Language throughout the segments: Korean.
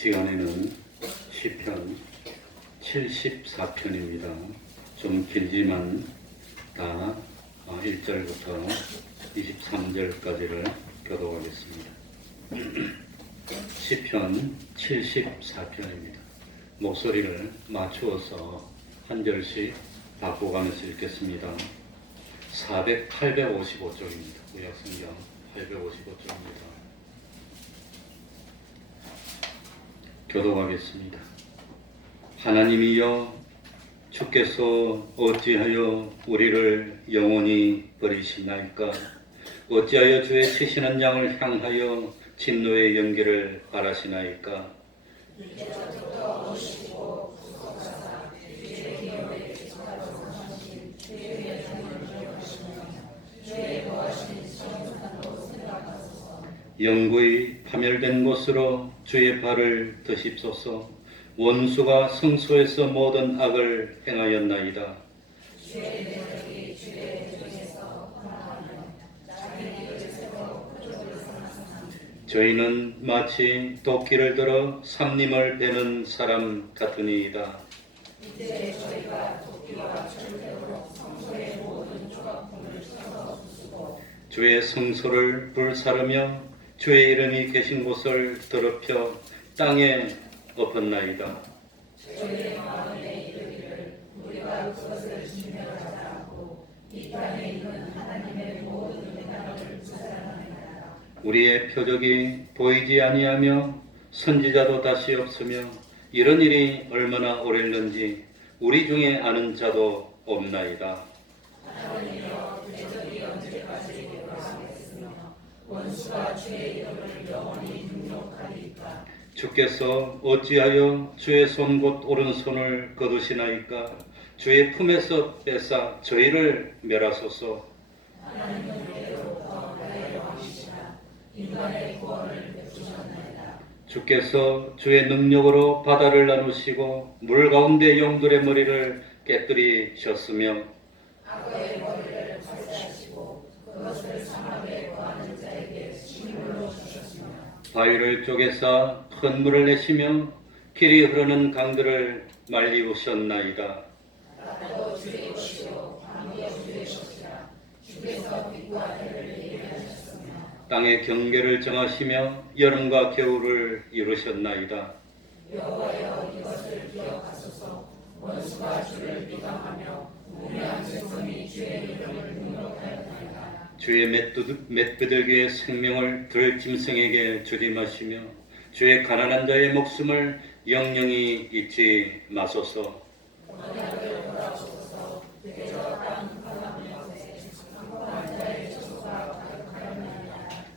시간에는 시편 74편입니다. 좀 길지만 다 1절부터 23절까지를 교독하겠습니다. 시편 74편입니다. 목소리를 맞추어서 한 절씩 바꿔가면서 읽겠습니다. 855쪽입니다. 구약성경 855쪽입니다. 교독하겠습니다. 하나님이여, 주께서 어찌하여 우리를 영원히 버리시나이까? 어찌하여 주의 치시는 양을 향하여 진노의 연기를 바라시나이까? 영구히 파멸된 곳으로 주의 발을 드십소서. 원수가 성소에서 모든 악을 행하였나이다. 저희는 마치 도끼를 들어 삼림을 베는 사람 같으니이다. 이제 저희가 도끼와 철퇴로 성소의 모든 조각품을 쳐서 부수고 주의 성소를 불사르며 주의 이름이 계신 곳을 더럽혀 땅에 엎었나이다. 저희의 마음에 이르기를 우리가 그것을 진멸하지 않고 이 땅에 있는 하나님의 모든 명령을 주장하나이다. 우리의 표적이 보이지 아니하며 선지자도 다시 없으며 이런 일이 얼마나 오랬는지 우리 중에 아는 자도 없나이다. 하나님이여, 대적이 언제까지 일어나겠으며 원수가 주의 이름을 영원히 능욕하리이까? 주께서 어찌하여 주의 손 곧 오른손을 거두시나이까? 주의 품에서 뺏사 저희를 멸하소서. 하나님은 외로워 나의 왕이시라. 인간의 구원을 베푸셨나이다. 주께서 주의 능력으로 바다를 나누시고 물 가운데 용들의 머리를 깨뜨리셨으며 악어의 머리를 발사하시고 그것을 사막에 거하는 자에게 식물로 주셨으며 바위를 쪼개사 큰 물을 내시며 길이 흐르는 강들을 말리우셨나이다. 바다도 주의 것이요 강도 주의 것이라. 주께서 빛과 해를 예비하셨으며 땅의 경계를 정하시며 여름과 겨울을 이루셨나이다. 여호와여, 이것을 기억하소서. 원수가 주를 비방하며 무례한 백성이 주의 이름을 능욕하였나이다. 주의 맷비둘기의 생명을 들짐승에게 주지 마시며 주의 가난한 자의 목숨을 영영히 잊지 마소서. 언약을 돌아보소서. 그저 땅 바람역에 강권한 자의 저주가 가득하였나이다.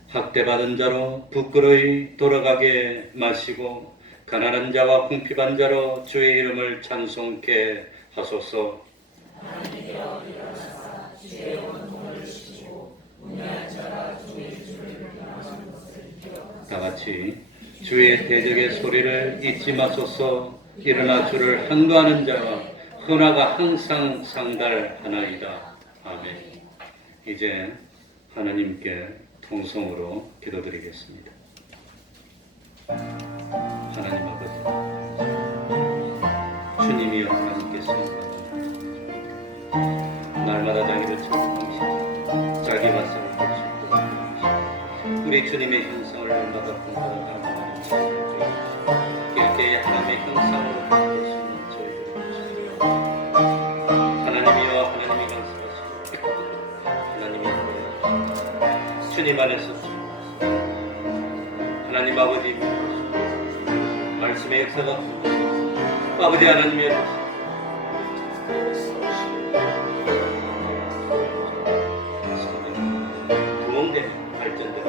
학대받은 자로 부끄러이 돌아가게 마시고 가난한 자와 궁핍한 자로 주의 이름을 찬송케 하소서. 하나님이여, 일어나사 주의 원통을 시키고 무례한 자가 주의 주를 비방하는 것을 기억하소서. 다같이 주의 대적의 소리를 잊지 마소서. 일어나 주를 한거하는 자와 헌화가 항상 상달하나이다. 아멘. 이제 하나님께 통성으로 기도드리겠습니다. 하나님 아버지, 주님이여, 하나님께 성공합니다. 날마다 자기를 찬송하시고 자기 말씀을 보시고 우리 주님의 형상을 날마다 본받아 닮아가는 저희를 주시고 일대의 하나님의 형상으로 바꾸시는 저희를 주시고 하나님이여, 하나님이 강성하시고 하나님이 보여주시고 주님 안에서 하나님 아버지 말씀의 역사가 아버지 하나님의 구원되는 발전되는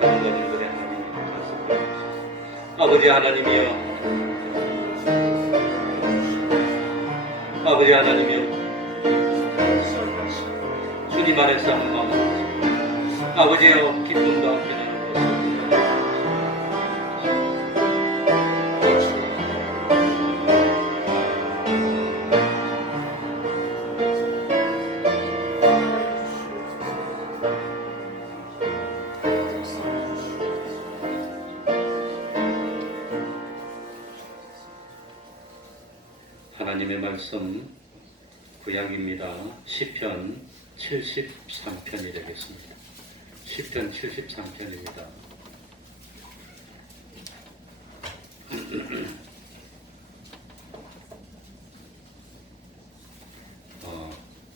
그런 것들에 하나님이 말씀하십시오. 아버지 하나님이여, 아버지 하나님이여, 주님 안에서 한 마음 아버지여, 기쁨도 함께 하나님의 말씀 구약입니다. 시편 73편이 되겠습니다. 시편 73편입니다.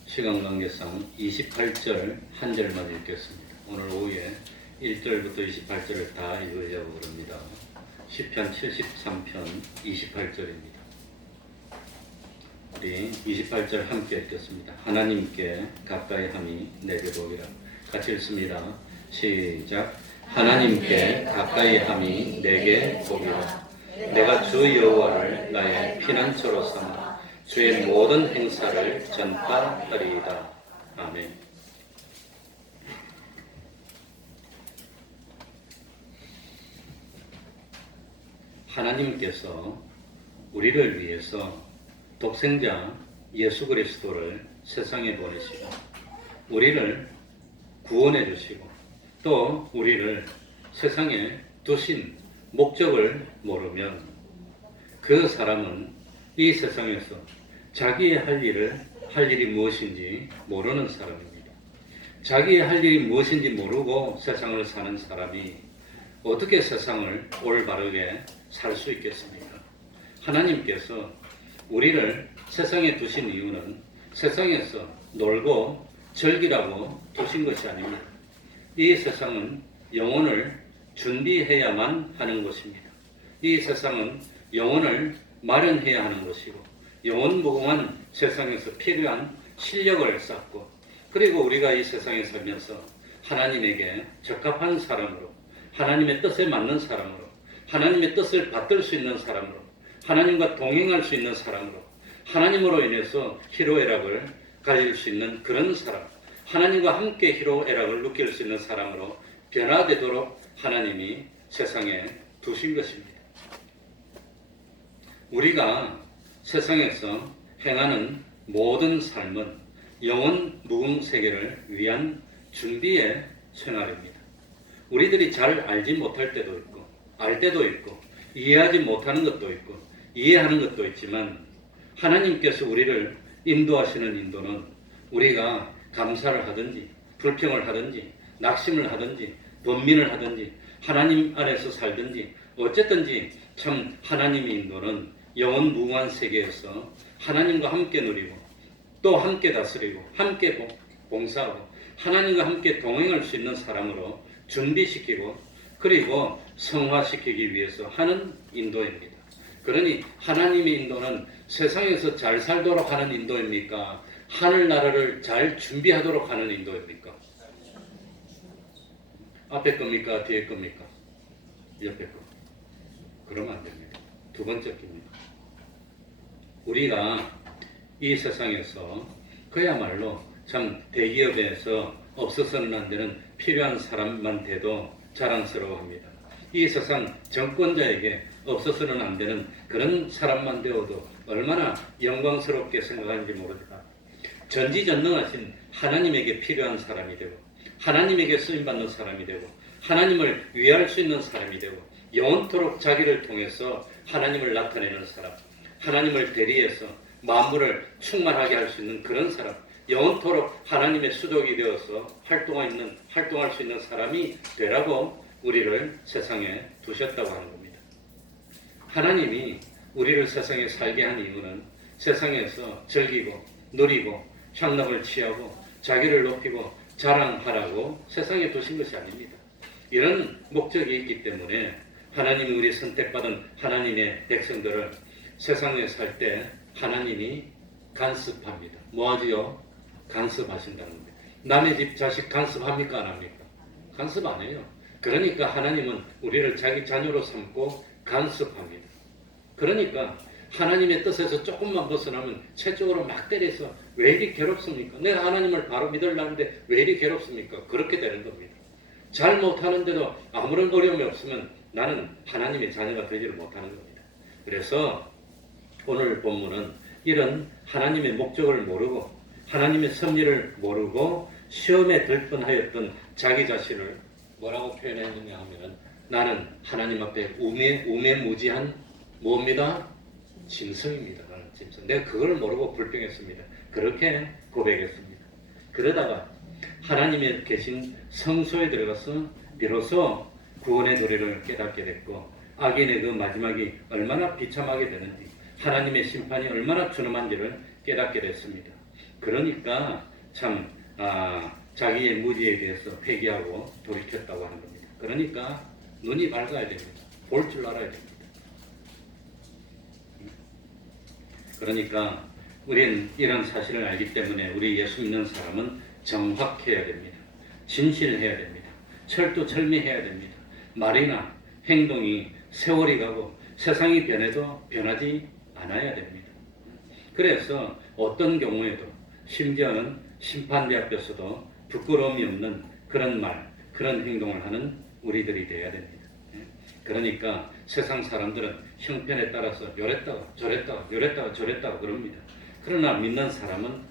시간 관계상 28절 한 절만 읽겠습니다. 오늘 오후에 1절부터 28절을 다 읽으려고 그럽니다. 시편 73편 28절입니다. 우리 28절 함께 읽겠습니다. 하나님께 가까이 함이 내게 복이라. 같이 읽습니다. 시작. 하나님께 가까이 함이 내게 복이라. 내가 주 여호와를 나의 피난처로 삼아 주의 모든 행사를 전파하리이다. 아멘. 하나님께서 우리를 위해서 독생자 예수 그리스도를 세상에 보내시고 우리를 구원해 주시고 또 우리를 세상에 두신 목적을 모르면 그 사람은 이 세상에서 자기의 할 일이 무엇인지 모르는 사람입니다. 자기의 할 일이 무엇인지 모르고 세상을 사는 사람이 어떻게 세상을 올바르게 살 수 있겠습니까? 하나님께서 우리를 세상에 두신 이유는 세상에서 놀고 즐기라고 두신 것이 아닙니다. 이 세상은 영혼을 준비해야만 하는 것입니다. 이 세상은 영혼을 마련해야 하는 것이고 영혼 무궁한 세상에서 필요한 실력을 쌓고 그리고 우리가 이 세상에 살면서 하나님에게 적합한 사람으로 하나님의 뜻에 맞는 사람으로 하나님의 뜻을 받들 수 있는 사람으로 하나님과 동행할 수 있는 사람으로 하나님으로 인해서 희로애락을 가질 수 있는 그런 사람 하나님과 함께 희로애락을 느낄 수 있는 사람으로 변화되도록 하나님이 세상에 두신 것입니다. 우리가 세상에서 행하는 모든 삶은 영원 무궁 세계를 위한 준비의 생활입니다. 우리들이 잘 알지 못할 때도 있고 알 때도 있고 이해하지 못하는 것도 있고 이해하는 것도 있지만 하나님께서 우리를 인도하시는 인도는 우리가 감사를 하든지 불평을 하든지 낙심을 하든지 번민을 하든지 하나님 안에서 살든지 어쨌든지 참 하나님의 인도는 영원 무궁한 세계에서 하나님과 함께 누리고 또 함께 다스리고 함께 봉사하고 하나님과 함께 동행할 수 있는 사람으로 준비시키고 그리고 성화시키기 위해서 하는 인도입니다. 그러니 하나님의 인도는 세상에서 잘 살도록 하는 인도입니까? 하늘나라를 잘 준비하도록 하는 인도입니까? 앞에 겁니까? 뒤에 겁니까? 옆에 거. 그러면 안 됩니다. 두 번째 겁니다. 우리가 이 세상에서 그야말로 참 대기업에서 없어서는 안 되는 필요한 사람만 돼도 자랑스러워합니다. 이 세상 정권자에게 없어서는 안 되는 그런 사람만 되어도 얼마나 영광스럽게 생각하는지 모르겠다. 전지전능하신 하나님에게 필요한 사람이 되고 하나님에게 쓰임받는 사람이 되고 하나님을 위할 수 있는 사람이 되고 영원토록 자기를 통해서 하나님을 나타내는 사람 하나님을 대리해서 만물을 충만하게 할 수 있는 그런 사람 영원토록 하나님의 수족이 되어서 활동할 수 있는 사람이 되라고 우리를 세상에 두셨다고 하는 겁니다. 하나님이 우리를 세상에 살게 한 이유는 세상에서 즐기고 누리고 향락을 취하고 자기를 높이고 자랑하라고 세상에 두신 것이 아닙니다. 이런 목적이 있기 때문에 하나님이 우리 선택받은 하나님의 백성들을 세상에 살 때 하나님이 간섭합니다. 뭐하지요? 간섭하신다는 겁니다. 남의 집 자식 간섭합니까? 안 합니까? 간섭 안 해요. 그러니까 하나님은 우리를 자기 자녀로 삼고 간섭합니다. 그러니까 하나님의 뜻에서 조금만 벗어나면 채쪽으로 막 때려서 왜 이리 괴롭습니까? 내가 하나님을 바로 믿으려는데 왜 이리 괴롭습니까? 그렇게 되는 겁니다. 잘 못하는데도 아무런 어려움이 없으면 나는 하나님의 자녀가 되지를 못하는 겁니다. 그래서 오늘 본문은 이런 하나님의 목적을 모르고 하나님의 섭리를 모르고 시험에 들 뻔하였던 자기 자신을 뭐라고 표현했느냐 하면 나는 하나님 앞에 우매무지한 뭡니다? 짐승입니다. 나는 짐승. 내가 그걸 모르고 불평했습니다. 그렇게 고백했습니다. 그러다가 하나님의 계신 성소에 들어가서 비로소 구원의 노래를 깨닫게 됐고, 악인의 그 마지막이 얼마나 비참하게 되는지, 하나님의 심판이 얼마나 준엄한지를 깨닫게 됐습니다. 그러니까 참 자기의 무지에 대해서 회개하고 돌이켰다고 하는 겁니다. 그러니까 눈이 밝아야 됩니다. 볼 줄 알아야 됩니다. 그러니까 우리는 이런 사실을 알기 때문에 우리 예수 믿는 사람은 정확해야 됩니다. 진실해야 됩니다. 철두철미해야 됩니다. 말이나 행동이 세월이 가고 세상이 변해도 변하지 않아야 됩니다. 그래서 어떤 경우에도 심지어는 심판대 앞에서도 부끄러움이 없는 그런 말, 그런 행동을 하는 우리들이 되어야 됩니다. 그러니까 세상 사람들은 형편에 따라서 요랬다가 저랬다가 그럽니다. 그러나 믿는 사람은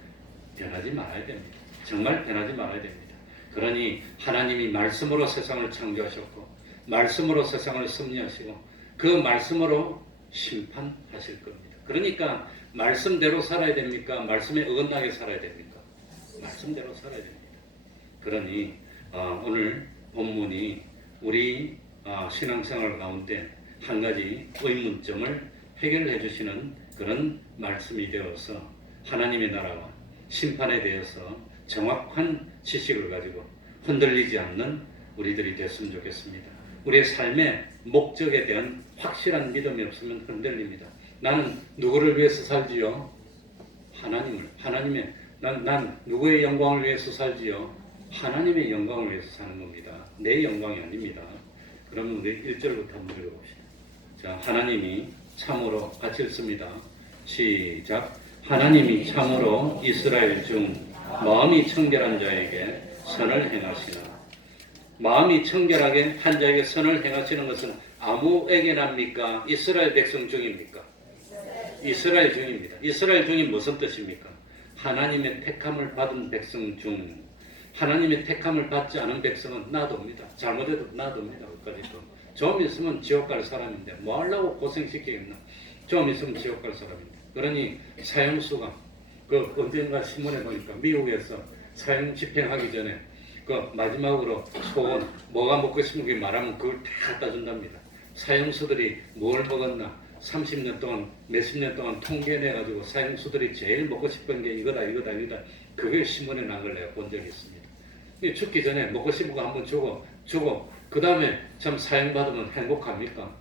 변하지 말아야 됩니다. 정말 변하지 말아야 됩니다. 그러니 하나님이 말씀으로 세상을 창조하셨고 말씀으로 세상을 섭리하시고 그 말씀으로 심판하실 겁니다. 그러니까 말씀대로 살아야 됩니까? 말씀에 어긋나게 살아야 됩니까? 말씀대로 살아야 됩니다. 그러니 오늘 본문이 우리 신앙생활 가운데 한 가지 의문점을 해결해 주시는 그런 말씀이 되어서 하나님의 나라와 심판에 대해서 정확한 지식을 가지고 흔들리지 않는 우리들이 됐으면 좋겠습니다. 우리의 삶의 목적에 대한 확실한 믿음이 없으면 흔들립니다. 나는 누구를 위해서 살지요? 난 누구의 영광을 위해서 살지요? 하나님의 영광을 위해서 사는 겁니다. 내 영광이 아닙니다. 그러면 우리 1절부터 한번 읽어봅시다. 자, 하나님이 참으로 같이 읽습니다. 시작. 하나님이 참으로 이스라엘 중 마음이 청결한 자에게 선을 행하시나. 마음이 청결하게 한 자에게 선을 행하시는 것은 아무에게나입니까? 이스라엘 백성 중입니까? 이스라엘 중입니다. 이스라엘 중이 무슨 뜻입니까? 하나님의 택함을 받은 백성 중, 하나님의 택함을 받지 않은 백성은 놔둡니다. 잘못해도 놔둡니다. 끝까지도. 좀 있으면 지옥 갈 사람인데 뭐 하려고 고생시키겠나? 좀 있으면 지옥 갈 사람인데. 그러니 사형수가 언젠가 신문에 보니까 미국에서 사형 집행하기 전에 마지막으로 소원 뭐가 먹고 싶은 게 말하면 그걸 다 갖다 준답니다. 사형수들이 뭘 먹었나 30년 동안 몇십 년 동안 통계내가지고 사형수들이 제일 먹고 싶은 게 이거다 그게 신문에 난 걸 내가 본 적이 있습니다. 죽기 전에 먹고 싶은 거 한번 주고 그 다음에 참 사형받으면 행복합니까?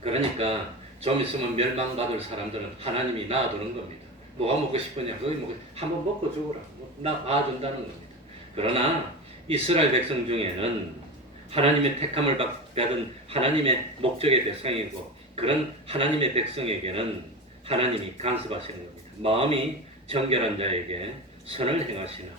그러니까 좀 있으면 멸망받을 사람들은 하나님이 놔두는 겁니다. 뭐가 먹고 싶으냐 한번 먹고 죽어라. 나 봐준다는 겁니다. 그러나 이스라엘 백성 중에는 하나님의 택함을 받은 하나님의 목적의 대상이고 그런 하나님의 백성에게는 하나님이 간섭하시는 겁니다. 마음이 정결한 자에게 선을 행하시나.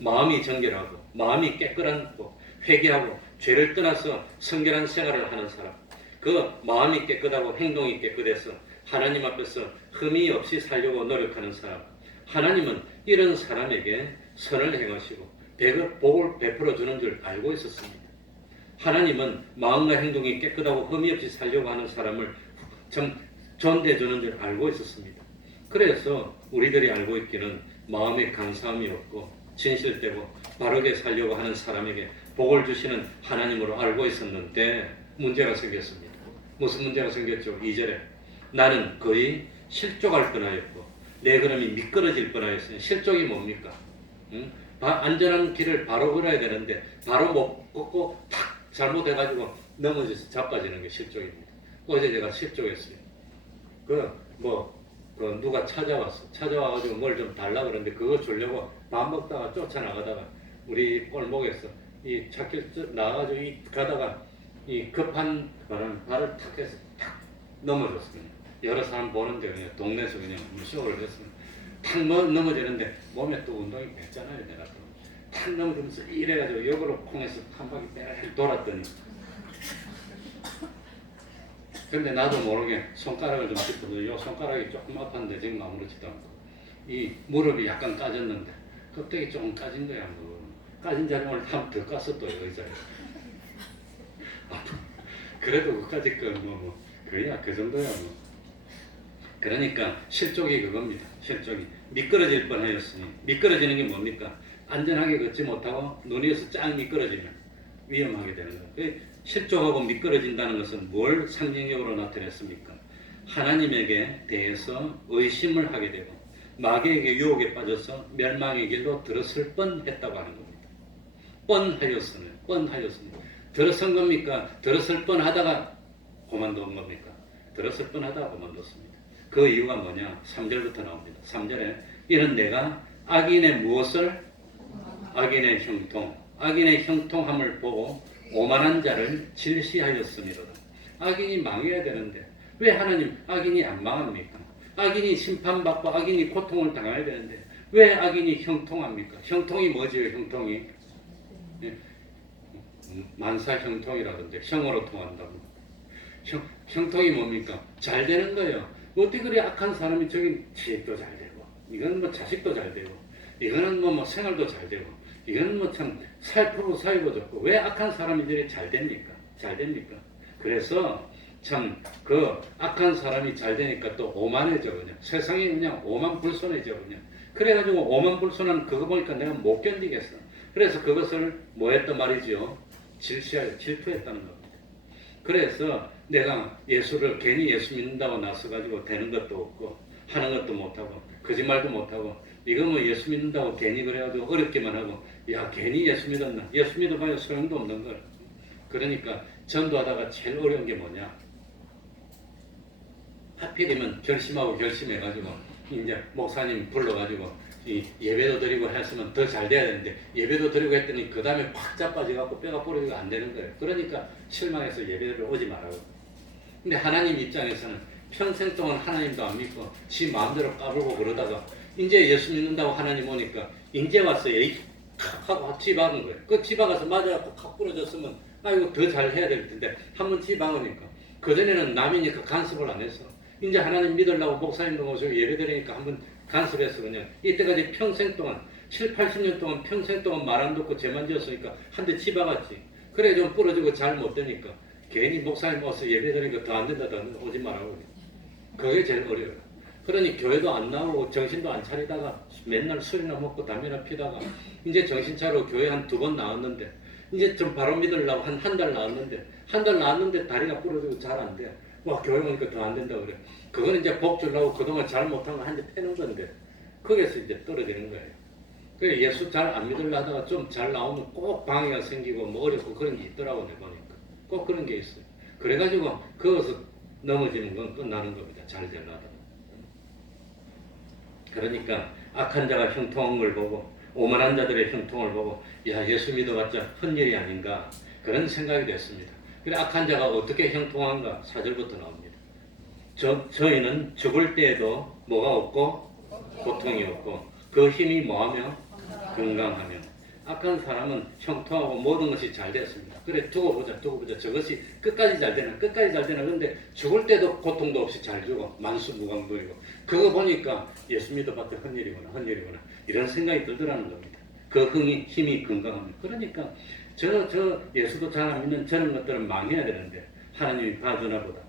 마음이 정결하고 마음이 깨끗하고 회개하고 죄를 떠나서 성결한 생활을 하는 사람, 그 마음이 깨끗하고 행동이 깨끗해서 하나님 앞에서 흠이 없이 살려고 노력하는 사람, 하나님은 이런 사람에게 선을 행하시고 복을 베풀어 주는 줄 알고 있었습니다. 하나님은 마음과 행동이 깨끗하고 흠이 없이 살려고 하는 사람을 참 존대해 주는 줄 알고 있었습니다. 그래서 우리들이 알고 있기는 마음에 간사함이 없고 진실되고 바르게 살려고 하는 사람에게 복을 주시는 하나님으로 알고 있었는데 문제가 생겼습니다. 무슨 문제가 생겼죠? 2절에 나는 거의 실족할 뻔하였고 내 걸음이 미끄러질 뻔하였어요. 실족이 뭡니까? 안전한 길을 바로 걸어야 되는데 바로 못 걷고 탁 잘못해가지고 넘어져서 자빠지는 게 실족입니다. 어제 제가 실족했어요. 누가 찾아와가지고 뭘 좀 달라 그러는데 그거 주려고 밥 먹다가 쫓아나가다가 우리 골목에서 이 찾길 나가가지고 가다가 이 급한 발을 탁 해서 탁 넘어졌습니다. 여러 사람 보는데 그냥 동네에서 그냥 무시를 했습니다. 탁 넘어지는데 몸에 또 운동이 됐잖아요. 내가 탁 넘어지면서 이래가지고 역으로 콩에서 한 바퀴 뺑 돌았더니 근데 나도 모르게 손가락을 좀 짚어도 요 손가락이 조금 아팠는데 지금 아무렇지도 않고 이 무릎이 약간 까졌는데 껍데기 조금 까진 거야. 까진 자리 오늘 한번 더 깠어 또 의자에. 그래도 그까짓 거야 그 정도야 그러니까 실족이 그겁니다. 실족이 미끄러질 뻔하였으니 미끄러지는 게 뭡니까? 안전하게 걷지 못하고 눈 위에서 쫙 미끄러지면 위험하게 되는 거예요. 그 실족하고 미끄러진다는 것은 뭘 상징적으로 나타냈습니까? 하나님에게 대해서 의심을 하게 되고 마귀에게 유혹에 빠져서 멸망의 길로 들어설 뻔했다고 하는 겁니다. 뻔하였으니 들어선 겁니까? 들어설 뻔하다가 그만둔 겁니까? 들어설 뻔하다가 그만뒀습니다. 그 이유가 뭐냐? 3절부터 나옵니다. 3절에 이는 내가 악인의 무엇을? 악인의 형통, 악인의 형통함을 보고 오만한 자를 질시하였음이로다. 악인이 망해야 되는데 왜 하나님 악인이 안 망합니까? 악인이 심판받고 악인이 고통을 당해야 되는데 왜 악인이 형통합니까? 형통이 뭐지요? 형통이 만사 형통이라던데 형으로 통한다고. 형통이 뭡니까? 잘 되는 거예요. 어떻게 그리 악한 사람이 저기 지혜도 잘 되고 이건 뭐 자식도 잘 되고 이거는 뭐 생활도 잘 되고 이거는 뭐 참 살프고 사이고 좋고 왜 악한 사람이 저리 잘 됩니까? 잘 됩니까? 그래서 참 그 악한 사람이 잘 되니까 또 오만해져 그냥 세상이 그냥 오만불손해져 그냥 그래가지고 오만불손한 그거 보니까 내가 못 견디겠어. 그래서 그것을 뭐 했단 말이죠? 질투했다는 겁니다. 그래서 내가 예수를 괜히 예수 믿는다고 나서가지고 되는 것도 없고 하는 것도 못하고 거짓말도 못하고 이거 뭐 예수 믿는다고 괜히 그래가지고 어렵기만 하고 야 괜히 예수 믿었나? 예수 믿어봐야 소용도 없는 걸. 그러니까 전도하다가 제일 어려운 게 뭐냐? 하필이면 결심해가지고 이제 목사님 불러가지고 이 예배도 드리고 했으면 더 잘 돼야 되는데 예배도 드리고 했더니 그 다음에 확 자빠져갖고 뼈가 부러지고 안 되는 거예요. 그러니까 실망해서 예배를 오지 말라고. 근데 하나님 입장에서는 평생 동안 하나님도 안 믿고 지 마음대로 까불고 그러다가 이제 예수 믿는다고 하나님 오니까 이제 왔어 에이 칵 하고 지 박은 거예요. 그 지 박아서 맞아갖고 칵 부러졌으면 아이고 더 잘 해야 될 텐데 한번 지 박으니까 그전에는 남이니까 간섭을 안 했어. 이제 하나님 믿으려고 목사님도 모시고 예배 드리니까 한번 간섭해서 그냥 이때까지 평생 동안 7, 80년 동안 평생 동안 말 안 듣고 죄만 지었으니까 한 대 치박았지. 그래 좀 부러지고 잘 못 되니까 괜히 목사님 와서 예배 드리니까 더 안 된다 오지 말라고. 그게 제일 어려워요. 그러니 교회도 안 나오고 정신도 안 차리다가 맨날 술이나 먹고 담배나 피다가 이제 정신 차리고 교회 한 2번 나왔는데 이제 좀 바로 믿으려고 한 달 나왔는데 다리가 부러지고 잘 안 돼. 와 교회 오니까 더 안 된다 그래. 그거는 이제 복 주려고 그동안 잘 못한 거 한 대 패는 건데 거기에서 이제 떨어지는 거예요. 그래 예수 잘 안 믿으려 하다가 좀 잘 나오면 꼭 방해가 생기고 뭐 어렵고 그런 게 있더라고 내 보니까. 꼭 그런 게 있어요. 그래가지고 거기서 넘어지는 건 끝나는 겁니다. 잘 되려다. 그러니까 악한 자가 형통한 걸 보고 오만한 자들의 형통을 보고 야 예수 믿어봤자 헛일이 아닌가 그런 생각이 됐습니다. 그래 악한 자가 어떻게 형통한가 4절부터 나옵니다. 저희는 죽을 때에도 뭐가 없고 고통이 없고 그 힘이 뭐하며 건강하며 악한 사람은 형통하고 모든 것이 잘 됐습니다. 그래 두고 보자 저것이 끝까지 잘 되나 근데 죽을 때도 고통도 없이 잘 주고 만수무강도이고 그거 보니까 예수 믿어봤자 헛일이구나 이런 생각이 들더라는 겁니다. 그 힘이 건강합니다. 그러니까 저 예수도 잘 안 믿는 저런 것들은 망해야 되는데 하나님이 봐주나 보다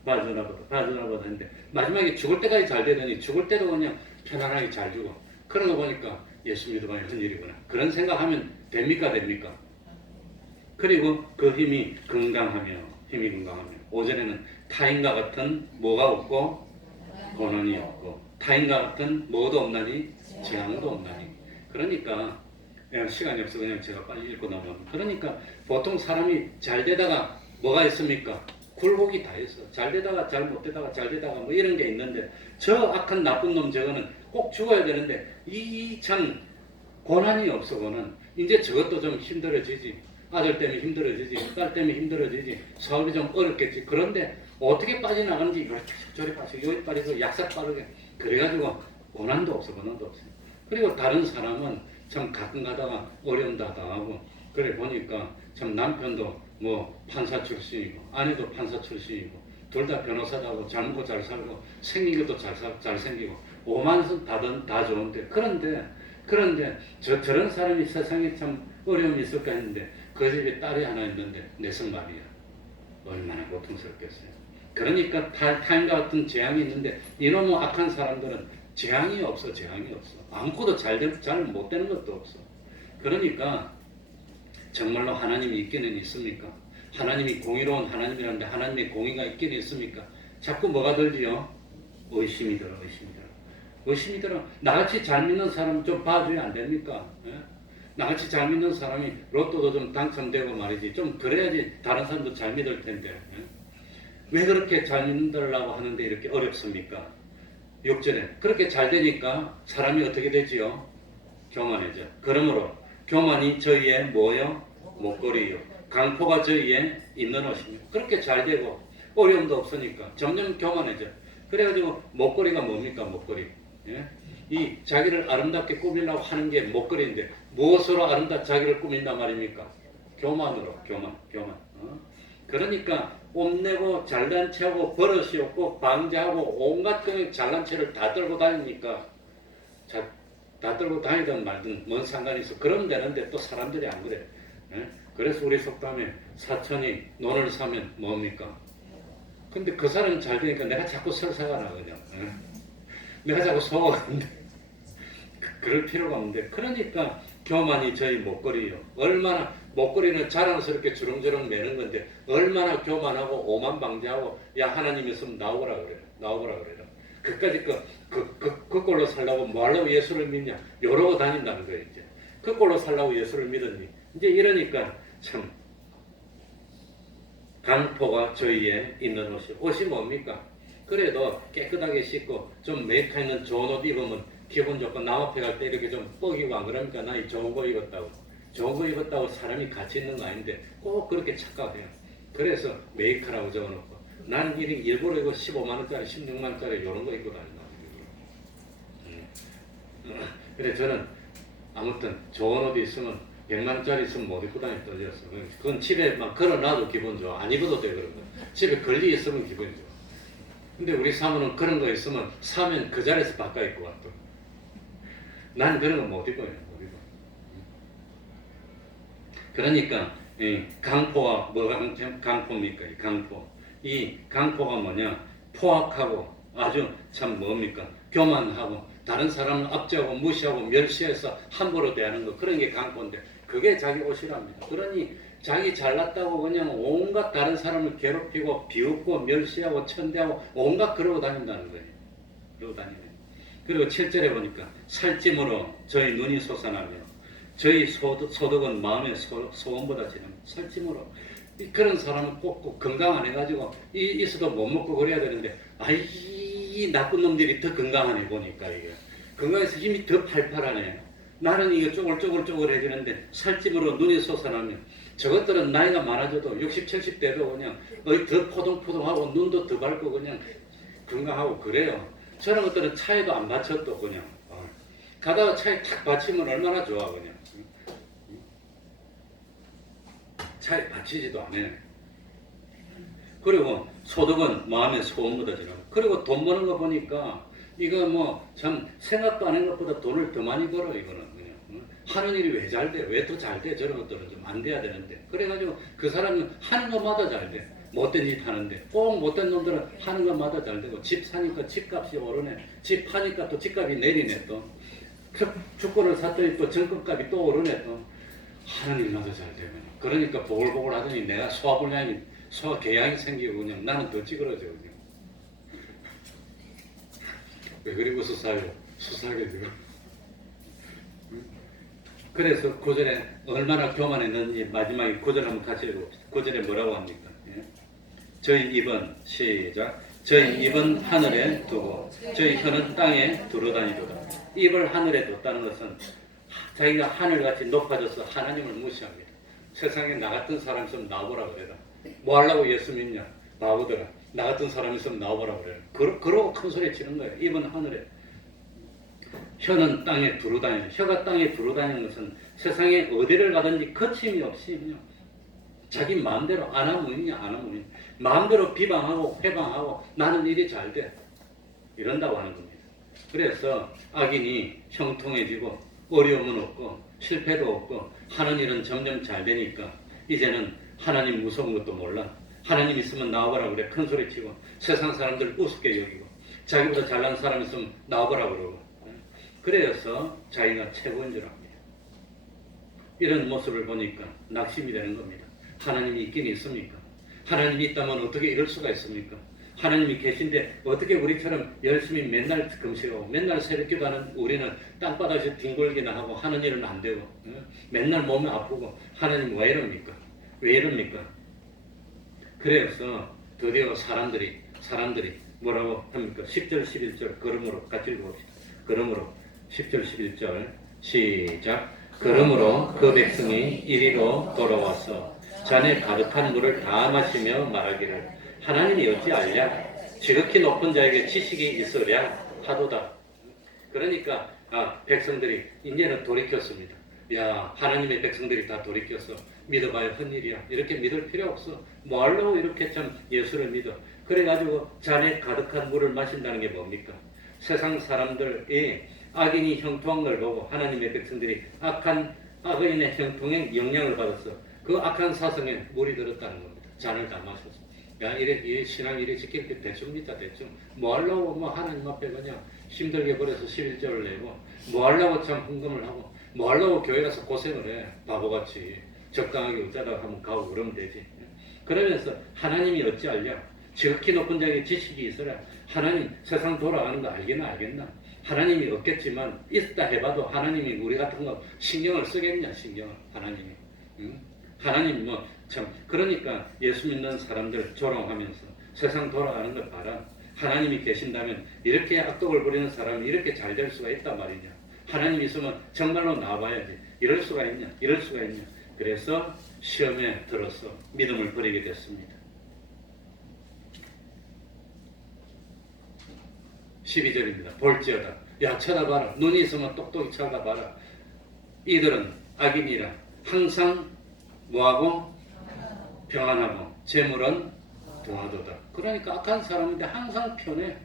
했는데 마지막에 죽을 때까지 잘 되더니 죽을 때도 그냥 편안하게 잘 주고 그런 거 보니까 예수 믿어봐야 헛일이구나 그런 생각하면 됩니까? 그리고 그 힘이 건강하며 5절에는 타인과 같은 뭐가 없고 고난이 없고 타인과 같은 뭐도 없나니 재앙도 없나니. 그러니까 시간이 없어 그냥 제가 빨리 읽고 넘어갑니다. 그러니까 보통 사람이 잘 되다가 뭐가 있습니까? 굴곡이 다 있어. 잘 되다가 잘 못 되다가 잘 되다가 뭐 이런 게 있는데 저 악한 나쁜 놈 저거는 꼭 죽어야 되는데 이 참 고난이 없어. 고난 이제 저것도 좀 힘들어지지. 아들 때문에 힘들어지지, 딸 때문에 힘들어지지, 사업이 좀 어렵겠지. 그런데 어떻게 빠져나가는지 이렇게 저리 빠지고 여기 빠지고 약삭 빠르게 그래가지고 고난도 없어. 그리고 다른 사람은 참 가끔 가다가 어려움도 당하고 그래 보니까 참 남편도 뭐 판사 출신이고 아내도 판사 출신이고 둘 다 변호사다고 잘 먹고 잘 살고 생긴 것도 잘 생기고 오만은 다 좋은데 그런데 저런 사람이 세상에 참 어려움이 있을까 했는데 그 집에 딸이 하나 있는데 내성 말이야. 얼마나 고통스럽겠어요. 그러니까 타인과 같은 재앙이 있는데 이놈의 악한 사람들은 재앙이 없어. 재앙이 없어. 아무것도 잘 못 되는 것도 없어. 그러니까 정말로 하나님이 있기는 있습니까? 하나님이 공의로운 하나님이라는데 하나님의 공의가 있기는 있습니까? 자꾸 뭐가 들지요? 의심이 들어. 의심이 들어. 의심이 들어. 나같이 잘 믿는 사람 좀 봐줘야 안 됩니까? 예? 나같이 잘 믿는 사람이 로또도 좀 당첨되고 말이지. 좀 그래야지 다른 사람도 잘 믿을 텐데. 예? 왜 그렇게 잘 믿으려고 하는데 이렇게 어렵습니까? 6절에 그렇게 잘 되니까 사람이 어떻게 되지요? 교만해져. 그러므로 교만이 저희의 뭐요? 목걸이요. 강포가 저희의 있는 옷이며. 그렇게 잘 되고 어려움도 없으니까 점점 교만해져. 그래가지고 목걸이가 뭡니까? 목걸이. 예? 이 자기를 아름답게 꾸미려고 하는 게 목걸이인데 무엇으로 자기를 꾸민단 말입니까? 교만으로. 교만. 어? 그러니까 뽐내고 잘난 체하고 버릇이 없고 방자하고 온갖 잘난 체를 다 들고 다니니까 다 들고 다니든 말든 뭔 상관이 있어. 그러면 되는데 또 사람들이 안 그래. 예? 그래서 우리 속담에 사촌이 논을 사면 뭡니까? 근데 그 사람은 잘 되니까 내가 자꾸 설사가 나거든요. 예? 내가 자꾸 속아가는데 그럴 필요가 없는데 그러니까 교만이 저희 목걸이요. 얼마나 목걸이는 자랑스럽게 주렁주렁 매는 건데 얼마나 교만하고 오만방자하고 야 하나님 있으면 나오라 그래요. 나오라 그래요. 그까지 그 꼴로 살라고 뭐 하려고 예수를 믿냐 이러고 다닌다는 거예요. 이제 그 꼴로 살라고 예수를 믿었니 이제 이러니까 참 강포가 저희에 있는 옷이 뭡니까? 그래도 깨끗하게 씻고 좀 메이커 있는 좋은 옷 입으면 기분 좋고 남 앞에 갈 때 이렇게 좀 뻐기고 안 그러니까 나 이 좋은 거 입었다고 좋은 거 입었다고 사람이 같이 있는 거 아닌데 꼭 그렇게 착각해요. 그래서 메이커라고 적어놓고 나는 일부러 이거 15만원짜리 16만원짜리 이런 거 입고 다닌다. 그래 저는 아무튼 좋은 옷이 있으면 100만원짜리 있으면 못 입고 다닐 떨렸어. 그건 집에 막 걸어놔도 기분 좋아. 안 입어도 돼 그런 거. 집에 걸리 있으면 기분 좋아. 근데 우리 사모는 그런 거 있으면 사면 그 자리에서 바꿔 입고 왔더. 난 그런 거 못 입어요. 못 입어. 그러니까 강포가 뭐가 강포입니까? 이 강포. 이 강포가 뭐냐? 포악하고 아주 참 뭡니까? 교만하고 다른 사람을 압제하고 무시하고 멸시해서 함부로 대하는 거 그런 게 강포인데 그게 자기 옷이랍니다. 그러니 자기 잘났다고 그냥 온갖 다른 사람을 괴롭히고 비웃고 멸시하고 천대하고 온갖 그러고 다닌다는 거예요. 그러고 다니네. 그리고 7절에 보니까 살찜으로 저희 눈이 솟아나며 저희 소득은 마음의 소원보다 지는 살찜으로 그런 사람은 꼭 건강 안 해가지고 있어도 못 먹고 그래야 되는데 이 나쁜 놈들이 더 건강하네 보니까 이게 건강해서 힘이 더 팔팔하네. 나는 이게 쪼글쪼글해지는데 살찜으로 눈이 솟아나며 저것들은 나이가 많아져도 60, 70대도 그냥 더 포동포동하고 눈도 더 밝고 그냥 건강하고 그래요. 저런 것들은 차에도 안 받쳐도 그냥 가다가 차에 탁 받치면 얼마나 좋아 그냥 차에 받치지도 않아요. 그리고 소득은 마음의 소원보다 지나고 그리고 돈 버는 거 보니까 이거 뭐 참 생각도 안 한 것보다 돈을 더 많이 벌어 이거는 그냥 하는 일이 왜 잘 돼? 왜 더 잘 돼? 저런 것들은 좀 안 돼야 되는데 그래가지고 그 사람은 하는 것마다 잘 돼. 못된 짓 하는데 꼭 못된 놈들은 하는 것마다 잘 되고 집 사니까 집값이 오르네. 집 파니까 또 집값이 내리네 또. 주권을 샀더니 또 정권값이 또 오르네 또. 하는 일마다 잘 되면 그러니까 보글보글 하더니 내가 소화계양이 생기고 그냥 나는 더 찌그러져 그냥. 왜 그리 웃으사요? 수사하게 되고. 그래서 9절에 얼마나 교만했는지 마지막에 9절 한번 같이 읽어봅시다. 9절에 뭐라고 합니까? 예? 저희 입은 시작. 저희 입은 하늘에 두고 저희 혀는 땅에 두루다니도다. 입을 하늘에 뒀다는 것은 자기가 하늘같이 높아져서 하나님을 무시합니다. 세상에 나 같은 사람 있으면 나오라 그래라. 뭐 하려고 예수 믿냐? 바보들아. 나 같은 사람 있으면 나오라 그래라. 그러고 큰 소리 치는 거예요. 입은 하늘에. 혀는 땅에 두루다니는. 혀가 땅에 두루다니는 것은 세상에 어디를 가든지 거침이 없이 그냥 자기 마음대로 안 하면 있냐 안 하면 있냐. 마음대로 비방하고 회방하고 나는 일이 잘 돼. 이런다고 하는 겁니다. 그래서 악인이 형통해지고 어려움은 없고 실패도 없고 하는 일은 점점 잘 되니까 이제는 하나님 무서운 것도 몰라. 하나님 있으면 나와보라 그래. 큰 소리 치고 세상 사람들 우습게 여기고 자기보다 잘난 사람 있으면 나와보라 그러고 그래서 자기가 최고인 줄 압니다. 이런 모습을 보니까 낙심이 되는 겁니다. 하나님이 있긴 있습니까? 하나님이 있다면 어떻게 이럴 수가 있습니까? 하나님이 계신데 어떻게 우리처럼 열심히 맨날 금식하고 맨날 새벽기도 하는 우리는 땅바닥에서 뒹굴기나 하고 하는 일은 안 되고 맨날 몸이 아프고 하나님 왜 이럽니까? 왜 이럽니까? 그래서 드디어 사람들이 뭐라고 합니까? 10절 11절 그러므로 같이 읽어봅시다. 그러므로 10절 11절 시작. 그러므로 그 백성이 이리로 돌아와서 잔에 가득한 물을 다 마시며 말하기를 하나님이 어찌 알랴? 지극히 높은 자에게 지식이 있으랴 하도다. 그러니까 백성들이 이제는 돌이켰습니다. 야, 하나님의 백성들이 다 돌이켰어. 믿어봐야 헛일이야. 이렇게 믿을 필요 없어. 뭐하려고 이렇게 참 예수를 믿어. 그래가지고 잔에 가득한 물을 마신다는 게 뭡니까? 세상 사람들이 악인이 형통한 걸 보고 하나님의 백성들이 악한 악인의 형통에 영향을 받았어. 그 악한 사성에 물이 들었다는 겁니다. 잔을 다 마셨어. 야, 이래 신앙 이래 지킬 게 대충입니다. 대충. 뭐 하려고 뭐 하나님 앞에 그냥 힘들게 버려서 11절을 내고 뭐 하려고 참 헌금을 하고 뭐 하려고 교회 가서 고생을 해. 바보같이. 적당하게 어쩌다가 한번 가고 그러면 되지. 그러면서 하나님이 어찌 알냐? 지극히 높은 자에게 지식이 있어라. 하나님 세상 돌아가는 거 알겠나? 하나님이 없겠지만 있다 해봐도 하나님이 우리 같은 거 신경을 쓰겠냐? 신경을 하나님이. 하나님 뭐 참 그러니까 예수 믿는 사람들 조롱하면서 세상 돌아가는 걸 봐라. 하나님이 계신다면 이렇게 악독을 부리는 사람이 이렇게 잘 될 수가 있단 말이냐. 하나님이 있으면 정말로 나와야지. 이럴 수가 있냐? 그래서 시험에 들어서 믿음을 버리게 됐습니다. 12절입니다. 볼지어다. 야, 쳐다봐라. 눈이 있으면 똑똑히 쳐다봐라. 이들은 악인이라 항상 뭐하고? 평안하고 재물은 동하도다. 그러니까 악한 사람인데 항상 편해.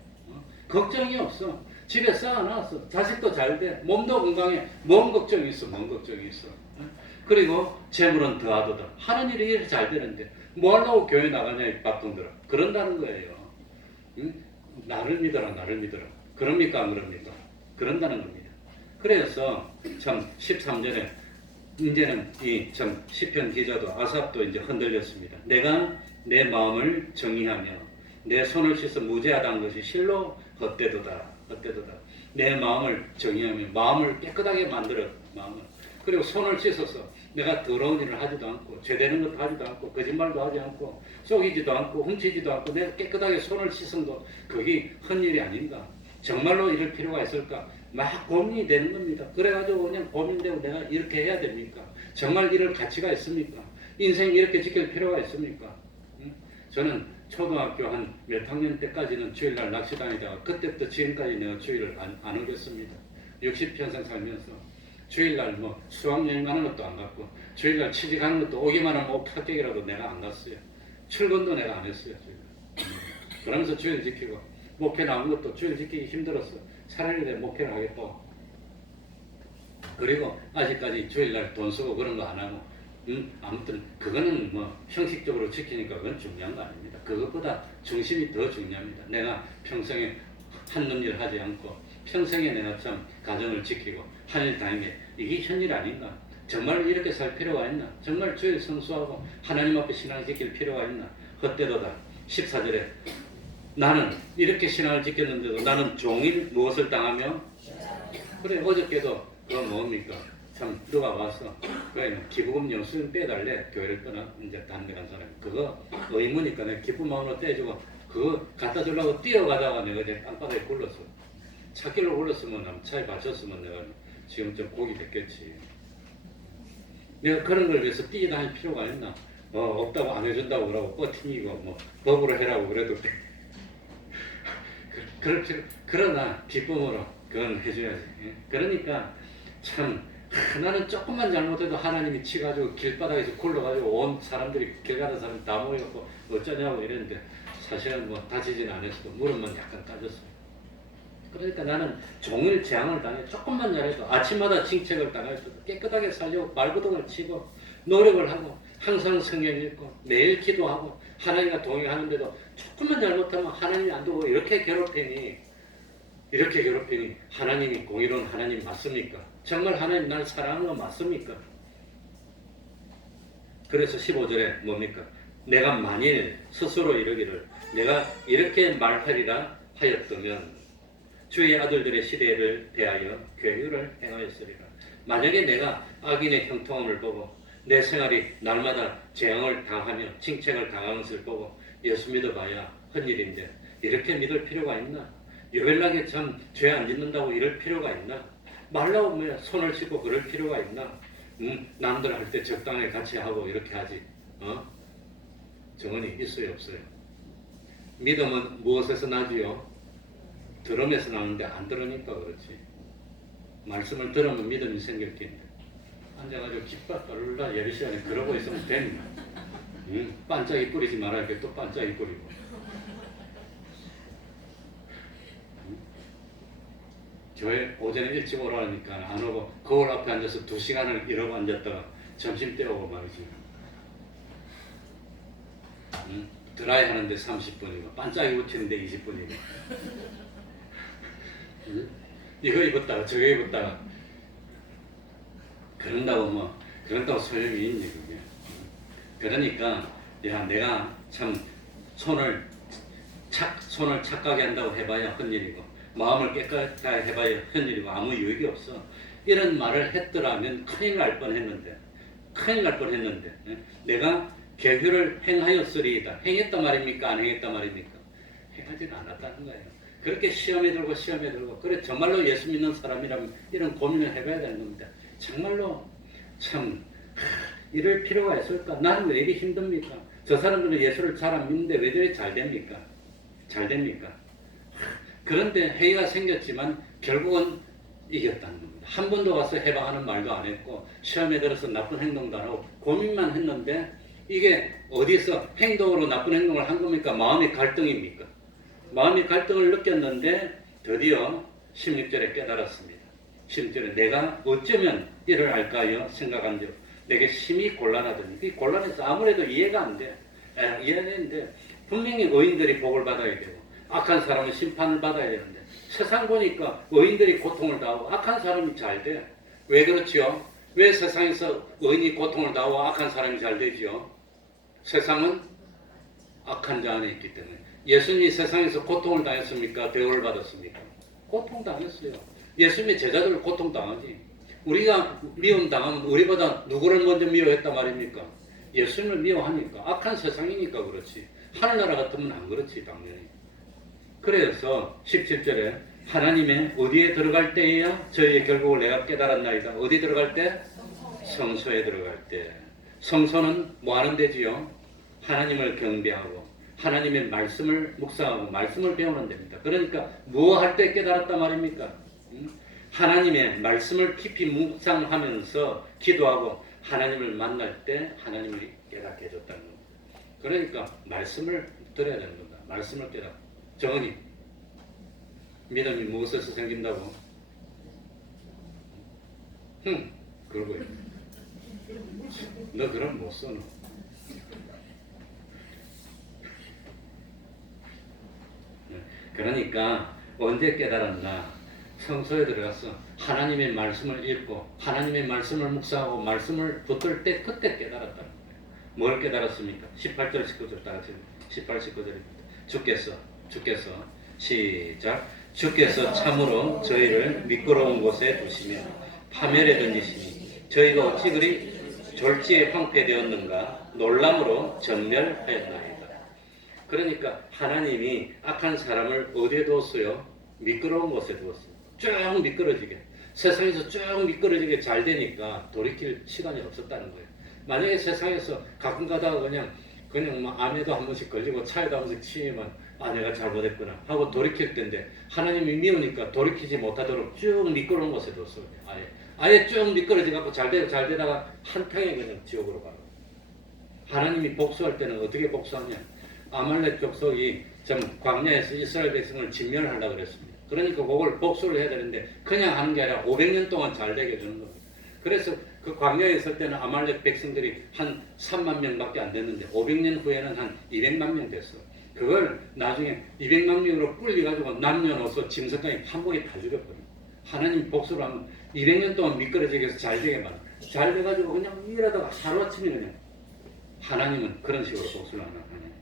걱정이 없어. 집에 쌓아놨어. 자식도 잘 돼. 몸도 건강해. 뭔 걱정이 있어. 그리고 재물은 더하도다. 하는 일이 이렇게 잘 되는데 뭐 하려고 교회 나가냐 이 밥통들아. 그런다는 거예요. 나를 믿어라. 그럽니까 안 그럽니까? 그런다는 겁니다. 그래서 참 13절에 이제는 이 참 시편 기자도 아삽도 이제 흔들렸습니다. 내가 내 마음을 정의하며 내 손을 씻어 무죄하다는 것이 실로 헛되도다. 내 마음을 정의하며 마음을 깨끗하게 만들어. 그리고 손을 씻어서 내가 더러운 일을 하지도 않고 죄되는 것도 하지도 않고 거짓말도 하지 않고 속이지도 않고 훔치지도 않고 내가 깨끗하게 손을 씻은 것 그게 헛일이 아닌가. 정말로 이럴 필요가 있을까? 막 고민이 되는 겁니다. 그래가지고 그냥 고민되고 내가 이렇게 해야 됩니까? 정말 이럴 가치가 있습니까? 인생 이렇게 지킬 필요가 있습니까? 저는 초등학교 한 몇 학년 때까지는 주일날 낚시 다니다가 그때부터 지금까지 내가 주일을 안 오겠습니다. 60평생 살면서 주일날 뭐 수학여행 가는 것도 안 갔고 주일날 취직하는 것도 오기만 하면 합격이라도 내가 안 갔어요. 출근도 내가 안 했어요. 주일날. 그러면서 주일 지키고 목회 나온 것도 주일 지키기 힘들었어. 차라리 내 목회를 하겠다. 그리고 아직까지 주일날 돈 쓰고 그런 거 안 하고 아무튼 그거는 뭐 형식적으로 지키니까 그건 중요한 거 아닙니다. 그것보다 중심이 더 중요합니다. 내가 평생에 한눈 일 하지 않고 평생에 내가 참 가정을 지키고 하늘 다니는 게 이게 현일 아닌가? 정말 이렇게 살 필요가 있나? 정말 주일 성수하고 하나님 앞에 신앙을 지킬 필요가 있나? 헛되도다. 14절에 나는 이렇게 신앙을 지켰는데도 나는 종일 무엇을 당하며? 그래 어저께도 그건 뭡니까? 참 누가 와서 그래 기부금 영수증 떼달래. 교회를 떠나 이제 다른 데 간 사람이 그거 의무니까 내가 기쁜 마음으로 떼주고 그거 갖다 주려고 뛰어가다가 내가 이제 땅바닥에 굴렀어. 차길로 굴렀으면 차에 받쳤으면 내가 지금쯤 고기 됐겠지. 내가 그런 걸 위해서 뛰어다닐 필요가 있나? 없다고 안 해준다고 그러고 뻗팅이고 뭐 법으로 해라고 그래도 그러나 기쁨으로 그건 해줘야지. 그러니까 참 나는 조금만 잘못해도 하나님이 치가지고 길바닥에서 굴러가지고 온 사람들이 길 가는 사람 다 모여갖고 어쩌냐고 이랬는데 사실은 뭐 다치진 않았어도 무릎만 약간 따졌어요. 그러니까 나는 종일 재앙을 당해 조금만 잘해도 아침마다 징책을 당해도 깨끗하게 살려고 발버둥을 치고 노력을 하고 항상 성경 읽고 매일 기도하고 하나님과 동행하는데도 조금만 잘못하면 하나님이 안 두고 이렇게 괴롭히니 하나님이 공의로운 하나님 맞습니까? 정말 하나님 날 사랑하는 거 맞습니까? 그래서 15절에 뭡니까? 내가 만일 스스로 이르기를 내가 이렇게 말하리라 하였다면 주의 아들들의 시대를 대하여 괴유를 행하였으리라. 만약에 내가 악인의 형통함을 보고 내 생활이 날마다 재앙을 당하며 칭책을 당하는 것을 보고 예수 믿어봐야 헛일인데 이렇게 믿을 필요가 있나? 유별나게 참 죄 안 짓는다고 이럴 필요가 있나? 말라고 뭐 손을 씻고 그럴 필요가 있나? 남들 할 때 적당히 같이 하고 이렇게 하지. 정언이 있어요, 없어요? 믿음은 무엇에서 나지요? 들음에서 나오는데 안 들으니까 그렇지. 말씀을 들으면 믿음이 생길 텐데. 앉아가지고 깃발 떨라 예배 시간에 그러고 있으면 됩니다. 반짝이 뿌리지 말아야 돼. 또 반짝이 뿌리고. 교회 오전에 일찍 오라니까 안 오고 거울 앞에 앉아서 2시간을 이러고 앉았다가 점심 때 오고 말이지. 드라이 하는데 30분이고 반짝이 붙이는데 20분이고 이거 입었다가 저거 입었다가 그런다고 소용이 있니 그게. 그러니까 야 내가 참 손을 착하게 한다고 해봐야 헛일이고 마음을 깨끗하게 해봐야 헛일이고 아무 유익이 없어. 이런 말을 했더라면 큰일 날 뻔했는데 내가 계규를 행하였으리이다. 행했단 말입니까? 안 행했단 말입니까? 행하지는 않았다는 거예요. 그렇게 시험에 들고 그래 정말로 예수 믿는 사람이라면 이런 고민을 해봐야 되는 겁니다. 정말로 참 이럴 필요가 있을까? 나는 왜 이렇게 힘듭니까? 저 사람들은 예수를 잘 안 믿는데 왜 저리 잘 됩니까? 그런데 회의가 생겼지만 결국은 이겼다는 겁니다. 한 번도 가서 해방하는 말도 안 했고 시험에 들어서 나쁜 행동도 안 하고 고민만 했는데 이게 어디서 행동으로 나쁜 행동을 한 겁니까? 마음의 갈등입니까? 마음의 갈등을 느꼈는데 드디어 16절에 깨달았습니다. 16절에 내가 어쩌면 이를 알까요? 생각한 적 내게 심히 곤란하더니 이 곤란해서 아무래도 이해가 안 돼. 이해되는데 분명히 의인들이 복을 받아야 되고 악한 사람은 심판을 받아야 되는데 세상 보니까 의인들이 고통을 당하고 악한 사람이 잘 돼. 왜 그렇지요? 왜 세상에서 의인이 고통을 당하고 악한 사람이 잘 되지요? 세상은 악한 자 안에 있기 때문에. 예수님이 세상에서 고통을 당했습니까? 대우를 받았습니까? 고통당했어요. 예수님의 제자들 고통당하지. 우리가 미움당하면 우리보다 누구를 먼저 미워했단 말입니까? 예수님을 미워하니까. 악한 세상이니까 그렇지. 하늘나라 같으면 안 그렇지 당연히. 그래서 17절에 하나님의 어디에 들어갈 때에야 저희의 결국을 내가 깨달았나이다. 어디 들어갈 때? 성소에 들어갈 때. 성소는 뭐 하는 데지요? 하나님을 경배하고 하나님의 말씀을 묵상하고 말씀을 배우는 데입니다. 그러니까 뭐 할 때 깨달았단 말입니까? 하나님의 말씀을 깊이 묵상하면서 기도하고 하나님을 만날 때 하나님을 깨닫게 해줬다는 겁니다. 그러니까 말씀을 들어야 되는 겁니다. 말씀을 깨닫고. 정은이 믿음이 무엇에서 생긴다고? 그러고 너 그럼 못 써. 너. 그러니까 언제 깨달았나? 성소에 들어가서 하나님의 말씀을 읽고 하나님의 말씀을 묵상하고 말씀을 붙들 때 그때 깨달았다는 거예요. 뭘 깨달았습니까? 18절 19절 다 같이 18, 19절입니다. 주께서 시작. 주께서 참으로 저희를 미끄러운 곳에 두시며 파멸에 던지시니 저희가 어찌 그리 졸지에 황폐되었는가 놀람으로 전멸하였나이다. 그러니까 하나님이 악한 사람을 어디에 두었어요? 미끄러운 곳에 두었어요. 쭉 미끄러지게. 세상에서 쭉 미끄러지게 잘 되니까 돌이킬 시간이 없었다는 거예요. 만약에 세상에서 가끔 가다가 그냥 막 암에도 한 번씩 걸리고 차에도 한 번씩 치이면 내가 잘못했구나 하고 돌이킬 텐데 하나님이 미우니까 돌이키지 못하도록 쭉 미끄러운 곳에 뒀어요. 아예 쭉 미끄러지갖고 잘 되다가 한탕에 그냥 지옥으로 가요. 하나님이 복수할 때는 어떻게 복수하냐? 아말렉 족속이 좀 광야에서 이스라엘 백성을 진멸하려고 그랬습니다. 그러니까 그걸 복수를 해야 되는데 그냥 하는 게 아니라 500년 동안 잘 되게 해주는 겁니다. 그래서 그 광야에 있을 때는 아말렉 백성들이 한 3만 명밖에 안 됐는데 500년 후에는 한 200만 명 됐어. 그걸 나중에 200만 명으로 불려가지고 남녀노소 짐승까지 한 목에 다 죽여버려. 하나님 복수를 하면 200년 동안 미끄러지게 해서 잘 되게 만들어. 잘 돼가지고 그냥 일하다가 하루아침에 그냥 하나님은 그런 식으로 복수를 하는 하나님.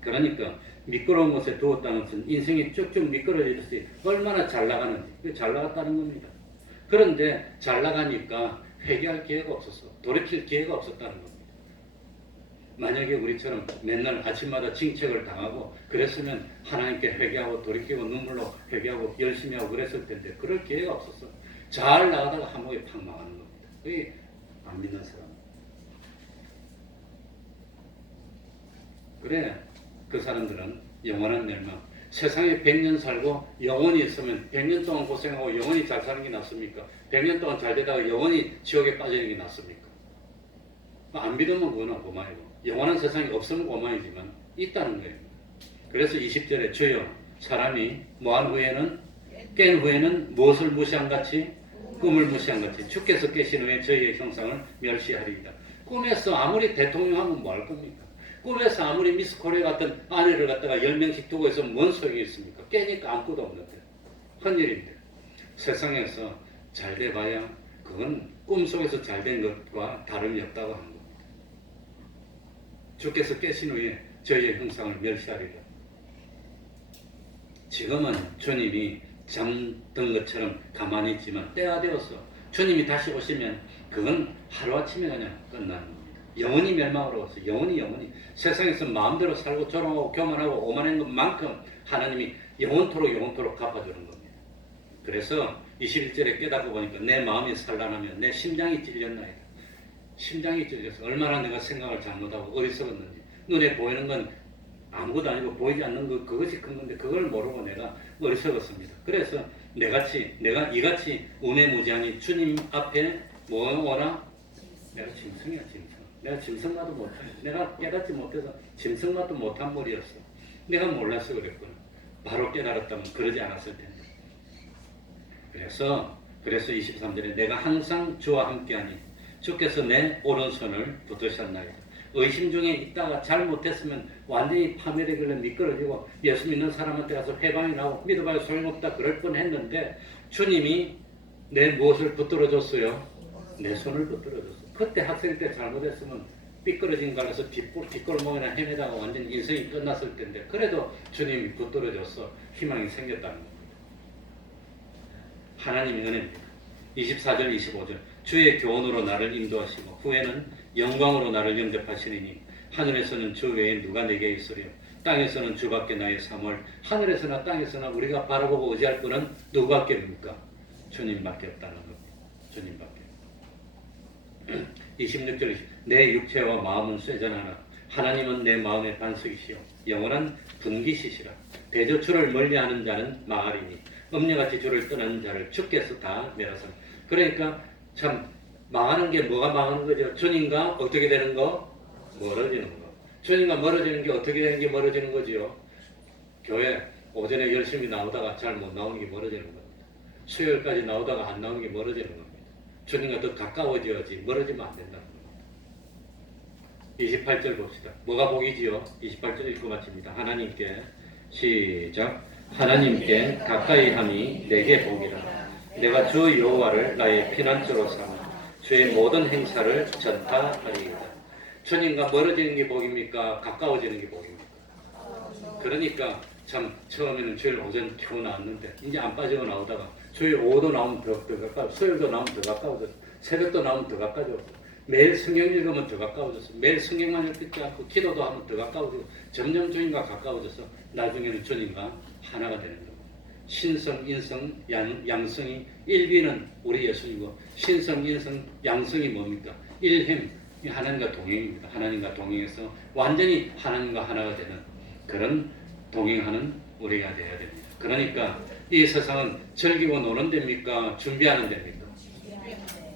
그러니까 미끄러운 곳에 두었다는 것은 인생이 쭉쭉 미끄러지듯이 얼마나 잘 나가는지 잘 나갔다는 겁니다. 그런데 잘 나가니까 회개할 기회가 없었어. 돌이킬 기회가 없었다는 겁니다. 만약에 우리처럼 맨날 아침마다 징책을 당하고 그랬으면 하나님께 회개하고 돌이키고 눈물로 회개하고 열심히 하고 그랬을 텐데 그럴 기회가 없었어. 잘 나가다가 한 목에 팍 망하는 겁니다. 그게 안 믿는 사람. 그래 그 사람들은 영원한 멸망. 세상에 100년 살고 영원히 있으면 100년 동안 고생하고 영원히 잘 사는 게 낫습니까? 100년 동안 잘 되다가 영원히 지옥에 빠지는 게 낫습니까? 안 믿으면 그거나 고마이고 영원한 세상이 없으면 고마이지만 있다는 거예요. 그래서 20절에 주여 사람이 뭐한 후에는 깬 후에는 무엇을 무시한 같이 꿈을 무시한 같이 주께서 깨신 후에 저희의 형상을 멸시하리이다. 꿈에서 아무리 대통령 하면 뭐 할 겁니까? 꿈에서 아무리 미스 코리아 같은 아내를 갖다가 10명씩 두고 해서 뭔 소용이 있습니까? 깨니까 아무것도 없는데. 큰일인데. 세상에서 잘 돼봐야 그건 꿈속에서 잘 된 것과 다름이 없다고 하는 겁니다. 주께서 깨신 후에 저희의 형상을 멸시하리라. 지금은 주님이 잠든 것처럼 가만히 있지만 때가 되었어. 주님이 다시 오시면 그건 하루아침에 그냥 끝나는 겁니다. 영원히 멸망으로 왔어. 영원히 세상에서 마음대로 살고 조롱하고 교만하고 오만한 것만큼 하나님이 영원토록 갚아주는 겁니다. 그래서 21절에 깨닫고 보니까 내 마음이 산란하며 내 심장이 찔렸나이다. 심장이 찔려서 얼마나 내가 생각을 잘못하고 어리석었는지. 눈에 보이는 건 아무것도 아니고 보이지 않는 것 그것이 큰 건데 그걸 모르고 내가 어리석었습니다. 그래서 내가 이같이 우매무지하니 주님 앞에 뭐라? 내가 짐승이야 짐승. 내가 짐승마도 못해. 내가 깨닫지 못해서 짐승마도 못한 머리였어. 내가 몰라서 그랬구나. 바로 깨달았다면 그러지 않았을 텐데. 그래서 23절에 내가 항상 주와 함께하니 주께서 내 오른손을 붙드셨나이다. 의심 중에 있다가 잘못했으면 완전히 파멸되길래 미끄러지고 예수 믿는 사람한테 가서 회방이 나오고 믿어봐야 소용없다 그럴 뻔했는데 주님이 내 무엇을 붙들어줬어요? 내 손을 붙들어줬어요. 그때 학생 때 잘못했으면 삐끄러진 갈래서 뒷골목이나 헤매다가 완전히 인생이 끝났을 텐데 그래도 주님이 붙들어줘서 희망이 생겼다는 겁니다. 하나님의 은혜입니다. 24절 25절 주의 교훈으로 나를 인도하시고 후에는 영광으로 나를 영접하시리니 하늘에서는 주 외에 누가 내게 있으랴 땅에서는 주밖에 나의 사물 하늘에서나 땅에서나 우리가 바라보고 의지할 분은 누구밖에 입니까? 주님밖에 없다는 겁니다. 주님밖에. 26절 내 육체와 마음은 쇠전하나 하나님은 내 마음의 반석이시요 영원한 분기시시라. 대저 주를 멀리하는 자는 마하리니 음녀같이 주를 떠나는 자를 주께서 다 멸하사. 그러니까 참 망하는 게 뭐가 망하는 거죠? 주님과 어떻게 되는 거? 멀어지는 거. 주님과 멀어지는 게 어떻게 되는 게 멀어지는 거지요? 교회 오전에 열심히 나오다가 잘 못 나오는 게 멀어지는 겁니다. 수요일까지 나오다가 안 나오는 게 멀어지는 겁니다. 주님과 더 가까워져야지 멀어지면 안 된다는 겁니다. 28절 봅시다. 뭐가 복이지요? 28절 읽고 마칩니다. 하나님께 시작. 하나님께 가까이 함이 내게 복이라. 내가 주 여호와를 나의 피난처로 삼아 주의 모든 행사를 전파하리이다. 주님과 멀어지는 게 복입니까? 가까워지는 게 복입니까? 그러니까 참 처음에는 주일 오전 겨우 나왔는데 이제 안 빠지고 나오다가 주일 오후도 나오면 더 가까워, 수요일도 나오면 더 가까워졌어, 새벽도 나오면 더 가까워졌어, 매일 성경 읽으면 더 가까워졌어, 매일 성경만 읽지 않고 기도도 하면 더 가까워지고 점점 주님과 가까워져서 나중에는 주님과 하나가 되는 겁니다. 신성, 인성, 양성이 일비는 우리 예수님이고 신성, 인성, 양성이 뭡니까? 일햄, 하나님과 동행입니다. 하나님과 동행해서 완전히 하나님과 하나가 되는 그런 동행하는 우리가 되어야 됩니다. 그러니까 이 세상은 즐기고 노는 데입니까? 준비하는 데입니까?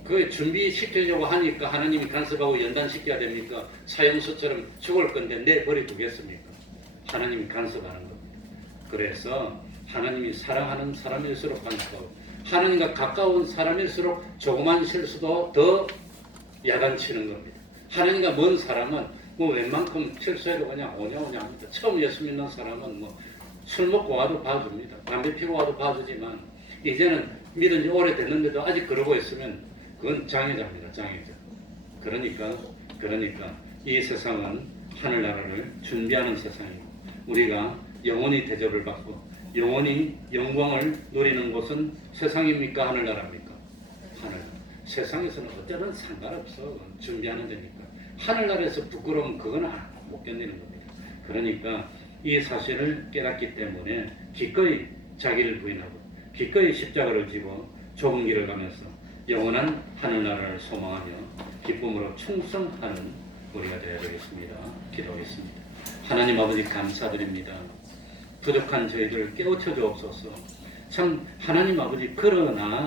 그 준비시키려고 하니까 하나님이 간섭하고 연단시켜야 됩니까? 사형수처럼 죽을 건데 내버려 두겠습니까? 하나님이 간섭하는 겁니다. 그래서 하나님이 사랑하는 사람일수록 간섭하고 하나님과 가까운 사람일수록 조그만 실수도 더 야단치는 겁니다. 하나님과 먼 사람은 뭐 웬만큼 실수해도 그냥 오냐오냐 합니다. 처음 예수 믿는 사람은 뭐 술 먹고 와도 봐줍니다. 담배 피고 와도 봐주지만 이제는 믿은 지 오래됐는데도 아직 그러고 있으면 그건 장애자입니다. 장애자. 그러니까 이 세상은 하늘나라를 준비하는 세상이고 우리가 영원히 대접을 받고 영원히 영광을 누리는 곳은 세상입니까? 하늘나라입니까? 하늘. 세상에서는 어때든 상관없어. 준비하는 데니까. 하늘나라에서 부끄러우면 그건 못 견디는 겁니다. 그러니까 이 사실을 깨닫기 때문에 기꺼이 자기를 부인하고 기꺼이 십자가를 지고 좁은 길을 가면서 영원한 하늘나라를 소망하며 기쁨으로 충성하는 우리가 되어야 되겠습니다. 기도하겠습니다. 하나님 아버지 감사드립니다. 부족한 저희들을 깨우쳐 주옵소서. 참 하나님 아버지 그러나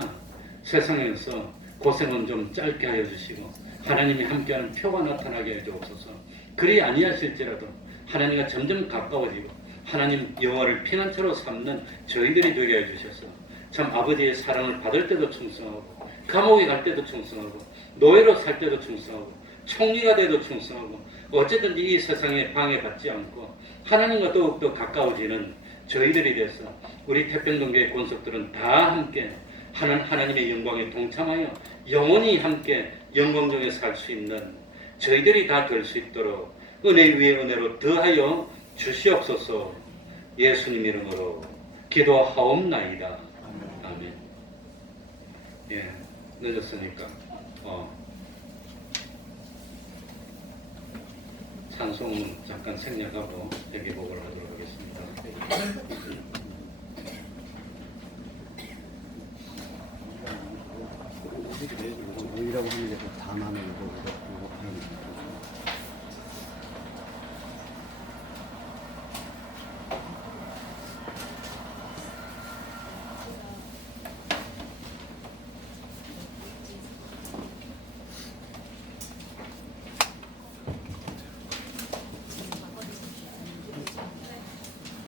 세상에서 고생은 좀 짧게 하여 주시고 하나님이 함께하는 표가 나타나게 해 주옵소서. 그리 아니하실지라도 하나님과 점점 가까워지고 하나님 영화를 피난처로 삼는 저희들이 되게 해주셔서 참 아버지의 사랑을 받을 때도 충성하고 감옥에 갈 때도 충성하고 노예로 살 때도 충성하고 총리가 돼도 충성하고 어쨌든지 이 세상에 방해받지 않고 하나님과 더욱더 가까워지는 저희들이 돼서 우리 태평동교회 권속들은 다 함께 하나님의 영광에 동참하여 영원히 함께 영광 중에 살 수 있는 저희들이 다 될 수 있도록 은혜 위에 은혜로 더하여 주시옵소서. 예수님 이름으로 기도하옵나이다. 아멘. 예, 늦었으니까 찬송은 잠깐 생략하고 대기복을 하도록 하겠습니다. 이라고 하는 게 다 나는 이거 하는